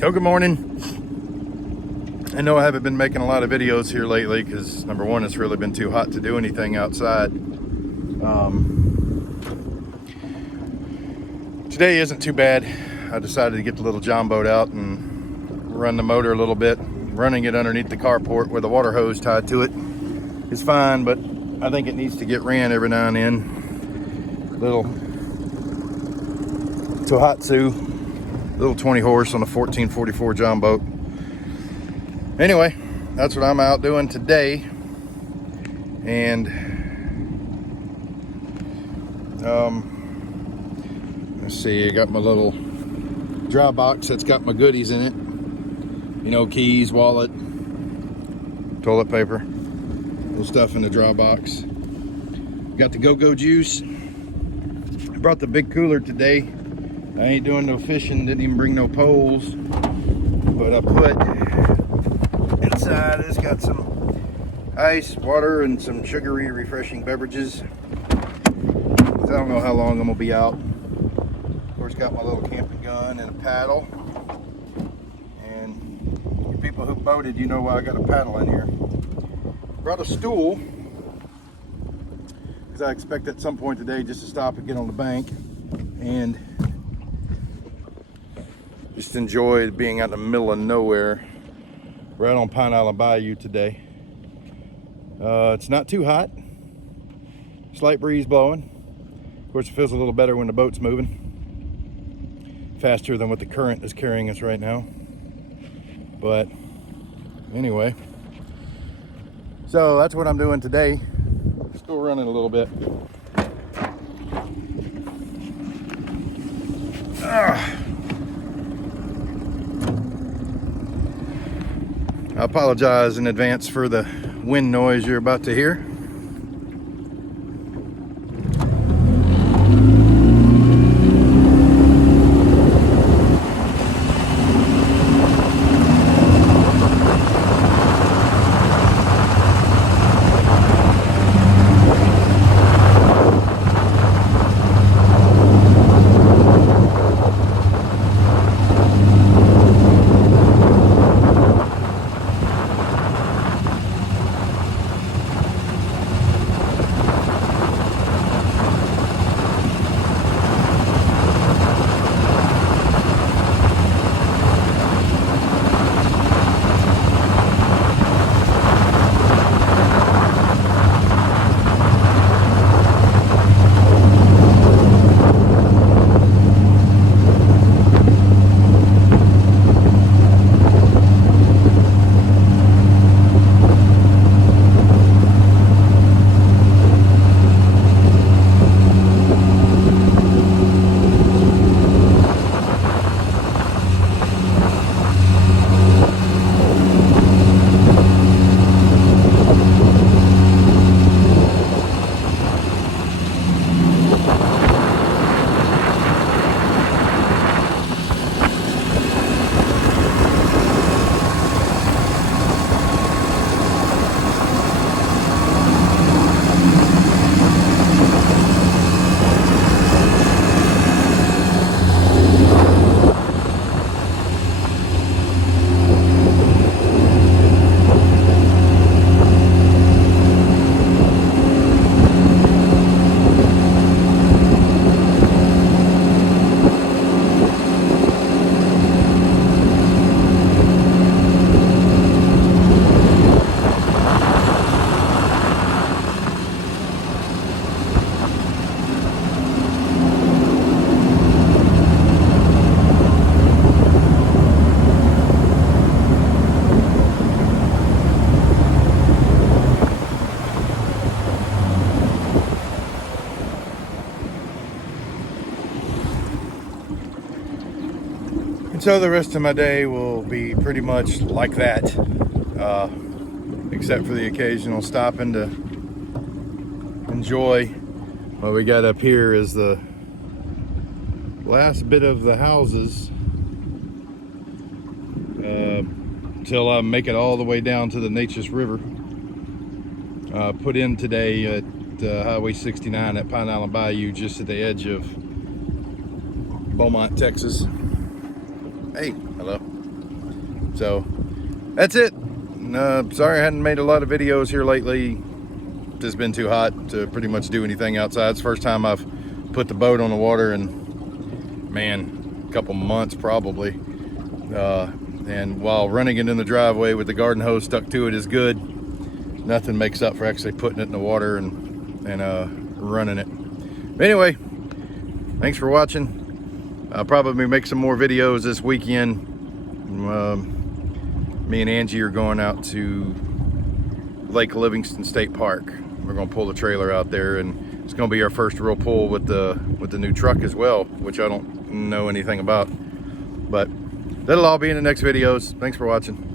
So good morning. I know I haven't been making a lot of videos here lately because number one, it's really been too hot to do anything outside. Today isn't too bad. I decided to get the little John boat out and run the motor a little bit. Running it underneath the carport with a water hose tied to it is fine, but I think it needs to get ran every now and then. Little Tohatsu, little 20 horse on a 1444 John boat. Anyway, that's what I'm out doing today. And let's see, I got my little dry box that's got my goodies in it. You know, keys, wallet, toilet paper, little stuff in the dry box. Got the go-go juice. I brought the big cooler today. I ain't doing no fishing, didn't even bring no poles, but I put inside, it's got some ice, water, and some sugary, refreshing beverages. I don't know how long I'm gonna be out. Of course, got my little camping gun and a paddle. And you people who boated, you know why I got a paddle in here. Brought a stool, because I expect at some point today just to stop and get on the bank and just enjoy being out in the middle of nowhere, right on Pine Island Bayou today. It's not too hot, slight breeze blowing. Of course, it feels a little better when the boat's moving, faster than what the current is carrying us right now. But anyway, so that's what I'm doing today. Still running a little bit. I apologize in advance for the wind noise you're about to hear. So the rest of my day will be pretty much like that, except for the occasional stopping to enjoy. What we got up here is the last bit of the houses till I make it all the way down to the Neches River. Put in today at Highway 69 at Pine Island Bayou, just at the edge of Beaumont, Texas. Hey, hello. So that's it. Sorry I hadn't made a lot of videos here lately. Just been too hot to pretty much do anything outside. It's the first time I've put the boat on the water in, man, a couple months probably. And while running it in the driveway with the garden hose stuck to it is good, nothing makes up for actually putting it in the water and running it. But anyway, thanks for watching. I'll probably make some more videos this weekend. Me and Angie are going out to Lake Livingston State Park. We're gonna pull the trailer out there, and it's gonna be our first real pull with the new truck as well, which I don't know anything about. But that'll all be in the next videos. Thanks for watching.